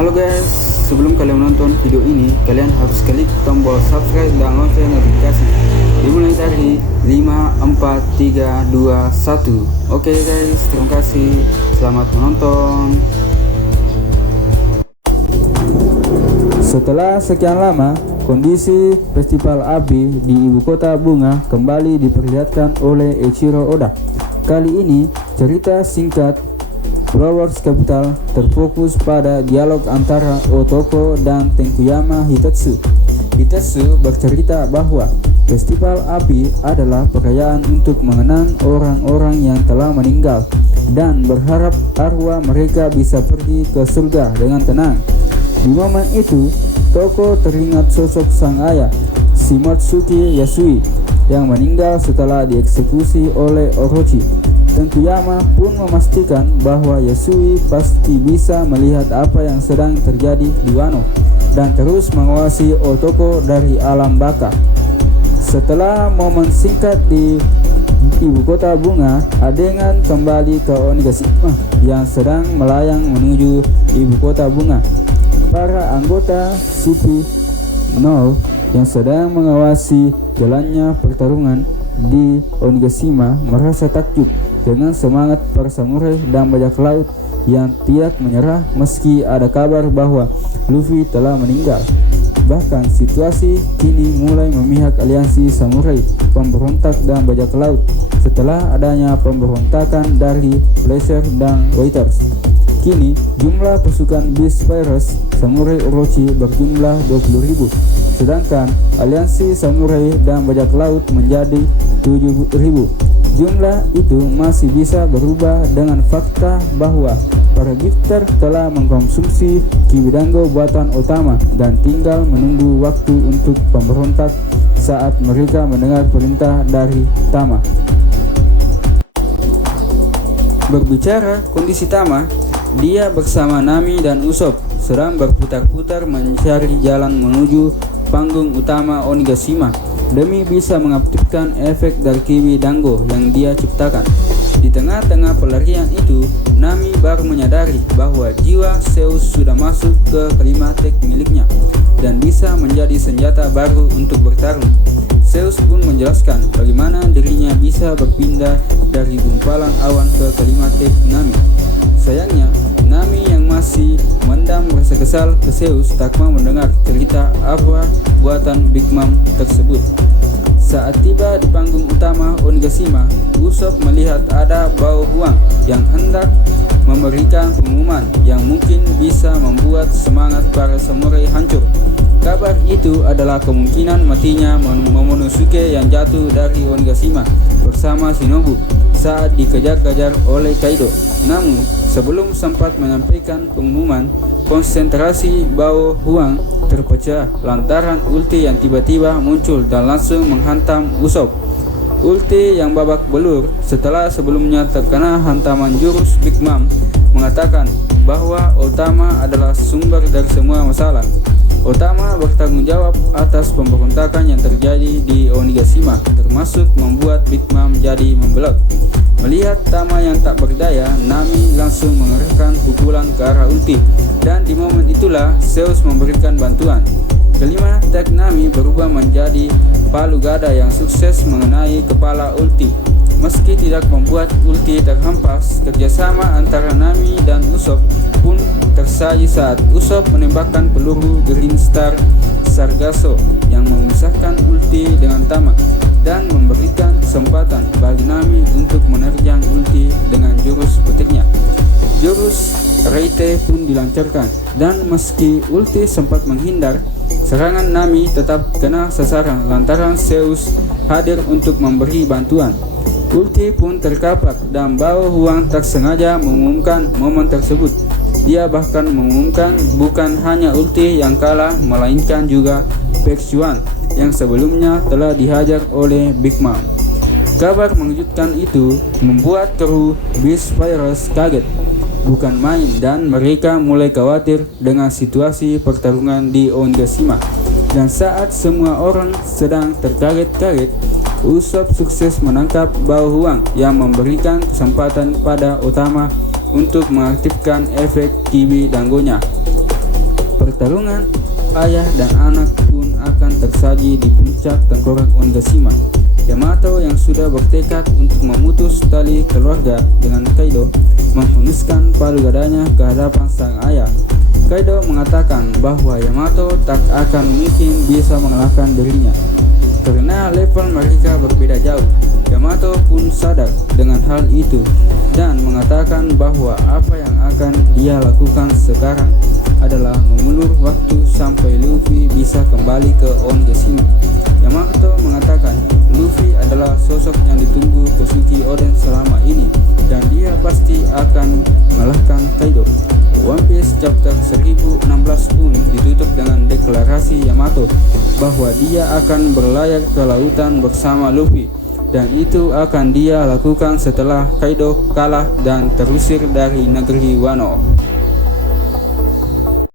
Halo guys, sebelum kalian menonton video ini, kalian harus klik tombol subscribe dan lonceng notifikasi. Dimulai dari 5, 4, 3, 2, 1. Oke guys, terima kasih. Selamat menonton. Setelah sekian lama, kondisi Festival Api di Ibu Kota Bunga kembali diperlihatkan oleh Eiichiro Oda. Kali ini, cerita singkat Flowers Capital terfokus pada dialog antara Otoko dan Tenkuyama Hitetsu. Hitetsu bercerita bahwa Festival Api adalah perayaan untuk mengenang orang-orang yang telah meninggal dan berharap arwah mereka bisa pergi ke surga dengan tenang. Di momen itu, Toko teringat sosok sang ayah, Shimotsuki Yasui, yang meninggal setelah dieksekusi oleh Orochi. Tenkuyama pun memastikan bahwa Yasui pasti bisa melihat apa yang sedang terjadi di Wano dan terus mengawasi Otoko dari alam baka. Setelah momen singkat di Ibu Kota Bunga, adegan kembali ke Onigashima yang sedang melayang menuju Ibu Kota Bunga. Para anggota CP No yang sedang mengawasi jalannya pertarungan di Onigashima merasa takjub dengan semangat para samurai dan bajak laut yang tidak menyerah meski ada kabar bahwa Luffy telah meninggal. Bahkan situasi kini mulai memihak aliansi samurai, pemberontak dan bajak laut setelah adanya pemberontakan dari Blazer dan Waiters. Kini jumlah pasukan Beast Pirates Samurai Orochi berjumlah 20.000, sedangkan aliansi samurai dan bajak laut menjadi 7.000. Jumlah itu masih bisa berubah dengan fakta bahwa para gifter telah mengkonsumsi Kibidango buatan Otama dan tinggal menunggu waktu untuk pemberontak saat mereka mendengar perintah dari Tama. Berbicara kondisi Tama, dia bersama Nami dan Usopp sedang berputar-putar mencari jalan menuju panggung utama Onigashima demi bisa mengaktifkan efek dari Kibidango yang dia ciptakan. Di tengah-tengah pelarian itu, Nami baru menyadari bahwa jiwa Zeus sudah masuk ke kelima tek miliknya dan bisa menjadi senjata baru untuk bertarung. Zeus pun menjelaskan bagaimana dirinya bisa berpindah dari gumpalan awan ke kelima tek Nami. Sayangnya, Nami yang masih mendam rasa kesal ke Zeus tak mau mendengar cerita arwah buatan Big Mom tersebut. Saat tiba di panggung utama Onigashima, Usopp melihat ada bau huang yang hendak memberikan pengumuman yang mungkin bisa membuat semangat para samurai hancur. Kabar itu adalah kemungkinan matinya Momonosuke yang jatuh dari Onigashima bersama Shinobu saat dikejar-kejar oleh Kaido. Namun, sebelum sempat menyampaikan pengumuman, konsentrasi bau huang terpecah lantaran ulti yang tiba-tiba muncul dan langsung menghantam Usopp. Ulti yang babak belur setelah sebelumnya terkena hantaman jurus Big Mom mengatakan bahwa Otama adalah sumber dari semua masalah. Otama bertanggung jawab atas pemberontakan yang terjadi di Onigashima, termasuk membuat Big Mom jadi membelot. Melihat Tama yang tak berdaya, Nami langsung mengerahkan pukulan ke arah ulti, dan di momen itulah Zeus memberikan bantuan. Kelima tek Nami berubah menjadi palu gada yang sukses mengenai kepala ulti. Meski tidak membuat ulti terhempas, kerjasama antara Nami dan Usopp pun tersaji saat Usopp menembakkan peluru Green Star Sargasso yang memisahkan ulti dengan Tama dan memberikan kesempatan bagi Nami untuk menerjang ulti dengan jurus petiknya. Jurus Reite pun dilancarkan, dan meski ulti sempat menghindar, serangan Nami tetap kena sasaran lantaran Zeus hadir untuk memberi bantuan. Ulti pun terkapak dan bau huang tak sengaja mengumumkan momen tersebut. Dia bahkan mengumumkan bukan hanya ulti yang kalah, melainkan juga Pexuan yang sebelumnya telah dihajar oleh Big Mom. Kabar mengejutkan itu membuat kru Beast Pirates kaget, bukan main, dan mereka mulai khawatir dengan situasi pertarungan di Onigashima. Dan saat semua orang sedang terkaget-kaget, Usopp sukses menangkap bau huang yang memberikan kesempatan pada Otama untuk mengaktifkan efek Kibidango-nya. Pertarungan ayah dan anak pun akan tersaji di puncak tengkorak Onigashima. Yamato yang sudah bertekad untuk memutus tali keluarga dengan Kaido menghunuskan palu gadanya ke hadapan sang ayah. Kaido mengatakan bahwa Yamato tak akan mungkin bisa mengalahkan dirinya karena level mereka berbeda jauh. Yamato pun sadar dengan hal itu dan mengatakan bahwa apa yang akan dia lakukan sekarang adalah mengulur waktu sampai Luffy bisa kembali ke Onigashima. Yamato mengatakan Luffy adalah sosok yang ditunggu Kosuki Oden selama ini dan dia pasti akan mengalahkan Kaido. One Piece chapter 1016 pun ditutup dengan deklarasi Yamato bahwa dia akan berlayar ke lautan bersama Luffy, dan itu akan dia lakukan setelah Kaido kalah dan terusir dari negeri Wano.